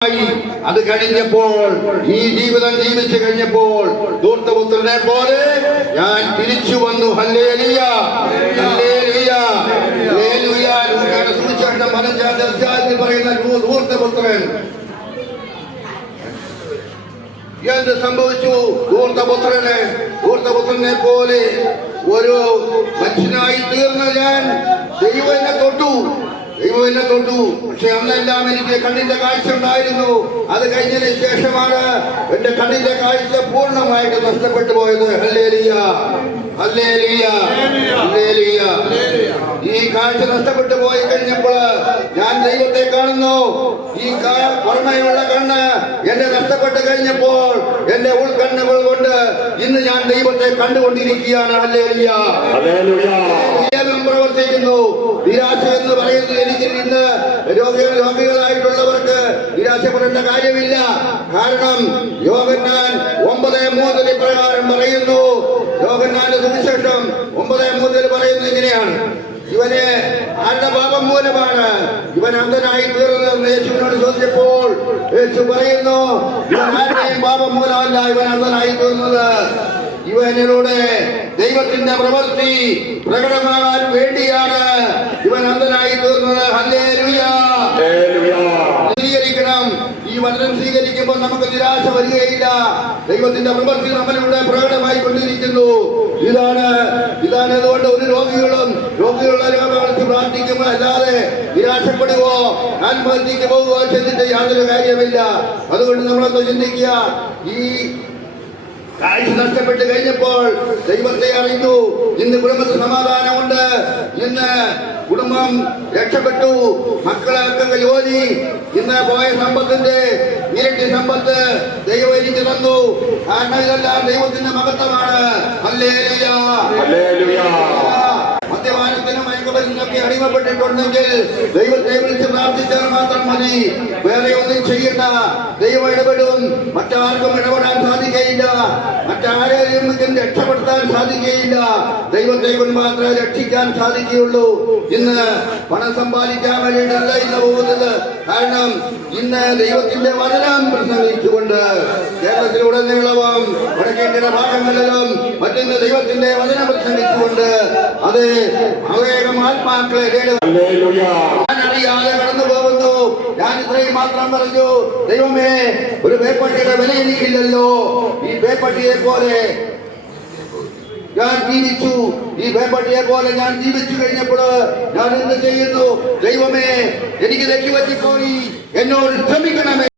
അത് കഴിഞ്ഞപ്പോൾ ഈ ജീവിതം ജീവിച്ചു കഴിഞ്ഞപ്പോൾ ധൂർത്തപുത്രനെ പോലെ ഞാൻ തിരിച്ചു വന്നു. Hallelujah, hallelujah, hallelujah. ലൂക്കായുടെ സുവിശേഷം 15-ാം അധ്യായത്തിൽ പറയുന്ന ധൂർത്തപുത്രൻ എന്ത് സംഭവിച്ചു? ധൂർത്തപുത്രനെ പോലെ ഒരു മനുഷ്യനായി തീർന്ന ഞാൻ ദൈവം എന്നെ തൊട്ടു. പക്ഷെ അന്നെല്ലാം എനിക്ക് കണ്ണിന്റെ കാഴ്ച ഉണ്ടായിരുന്നു. അത് കഴിഞ്ഞതിന് ശേഷമാണ് എന്റെ കണ്ണിന്റെ കാഴ്ച പൂർണ്ണമായിട്ട് നഷ്ടപ്പെട്ടു പോയത്. Hallelujah, hallelujah, hallelujah. ഈ കാഴ്ച നഷ്ടപ്പെട്ടു പോയി കഴിഞ്ഞപ്പോൾ ഞാൻ ദൈവത്തെ കാണുന്നു. ഈ പുറമേയുള്ള കണ്ണ് എന്റെ നഷ്ടപ്പെട്ട് കഴിഞ്ഞപ്പോൾ എന്റെ ഉൾക്കണ്ണുകൾ കൊണ്ട് ഇന്ന് ഞാൻ ദൈവത്തെ കണ്ടുകൊണ്ടിരിക്കുകയാണ്. ഹല്ലേലൂയ, പ്രവർത്തിക്കുന്നു. നിരാശ എന്ന് പറയുന്നത് എനിക്ക് ഇന്ന് രോഗികളായിട്ടുള്ളവർക്ക് നിരാശപ്പെടേണ്ട കാര്യമില്ല. കാരണം യോഹന്നാൻ 9:3 പ്രകാരം പറയുന്നു. യോഹന്നാന്റെ സുവിശേഷം 9:3 പറയുന്നത് ഇങ്ങനെയാണ്: ഇവന് ആരുടെ പാപം മൂലമാണ് ഇവൻ അന്ധനായി തീർന്നതെന്ന് യേശുവിനോട് ചോദിച്ചപ്പോൾ യേശു പറയുന്നു, ഇവൻ ആരുടെയും പാപം മൂലമല്ല ഇവൻ അന്ധനായി തീർന്നത്. ഇവനിലൂടെ ദൈവത്തിന്റെ പ്രവൃത്തി പ്രകടമാകാൻ വേണ്ടിയാണ് ഇവൻ അന്ധനായി തീർന്നത്. ഹല്ലേലൂയ, സ്വീകരിക്കണം. ഈ വചനം സ്വീകരിക്കുമ്പോൾ നമുക്ക് നിരാശ വരികയില്ല. ദൈവത്തിന്റെ പ്രവൃത്തി നമ്മളിലൂടെ പ്രകടമായി കൊണ്ടിരിക്കുന്നു. ഇതാണ് അതുകൊണ്ട് ഒരു രോഗികളുടെ രോഗങ്ങളെ പ്രാർത്ഥിക്കുമ്പോൾ അല്ലാതെ നിരാശപ്പെടുകയോ ആത്മഹത്യക്ക് പോകുകയോ ചെയ്തിട്ട് യാതൊരു കാര്യമില്ല. അതുകൊണ്ട് നമ്മളൊന്ന് ചിന്തിക്കുക. ഈ കാഴ്ച നഷ്ടപ്പെട്ട് കഴിഞ്ഞപ്പോൾ ദൈവത്തെ അറിഞ്ഞു. ഇന്ന് കുടുംബത്തിൽ സമാധാനമുണ്ട്. ഇന്ന് കുടുംബം രക്ഷപ്പെട്ടു. മക്കളൊക്കെ ജോലി. ഇന്ന് പോയ സമ്പത്തിന്റെ ഇരട്ടി സമ്പത്ത് ദൈവം എനിക്ക് തന്നു. കാരണം ഇതെല്ലാം ദൈവത്തിന്റെ മഹത്വമാണ്. Hallelujah, hallelujah. മദ്യപാനത്തിനും മയക്കുമരുന്നിനൊക്കെ അടിമപ്പെട്ടിട്ടുണ്ടെങ്കിൽ ദൈവത്തെ വിളിച്ച് പ്രാർത്ഥിച്ചാൽ മാത്രം മതി. വേറെ ഒന്നും ചെയ്യണ്ട. ദൈവം ഇടപെടും. മറ്റാർക്കും ഇടപെടാൻ സാധിക്കയില്ല. മറ്റാരെയും രക്ഷപ്പെടുത്താൻ സാധിക്കയില്ല. ദൈവത്തെ കൊണ്ട് മാത്രമേ രക്ഷിക്കാൻ സാധിക്കുകയുള്ളൂ. ഇന്ന് പണം സമ്പാദിക്കാൻ വേണ്ടിയിട്ടല്ല ഇന്ന് പോകുന്നത്. കാരണം ഇന്ന് ദൈവത്തിന്റെ വചനം പ്രസംഗിച്ചുകൊണ്ട് കേരളത്തിലുടനീളവും വടക്കേന്ത്യയുടെ ഭാഗങ്ങളിലും മറ്റൊന്ന് ദൈവത്തിന്റെ വചനം പ്രസംഗിച്ചുകൊണ്ട് അത് അനേകം ആത്മാക്കളെ അറിയാതെ കടന്നു പോകുന്നു. ഞാൻ ഇത്രയും മാത്രം പറഞ്ഞു. ദൈവമേ, ഒരു പേപ്പട്ടിയുടെ വില എനിക്കില്ലല്ലോ. ഈ പേപ്പട്ടിയെ പോലെ ഞാൻ ജീവിച്ചു. ഈ പേപ്പട്ടിയെ പോലെ ഞാൻ ജീവിച്ചു കഴിഞ്ഞപ്പോൾ ഞാൻ എന്ത് ചെയ്യുന്നു? ദൈവമേ, എനിക്ക് തെറ്റുപറ്റിപ്പോയി, എന്നോട് ക്ഷമിക്കണമേ.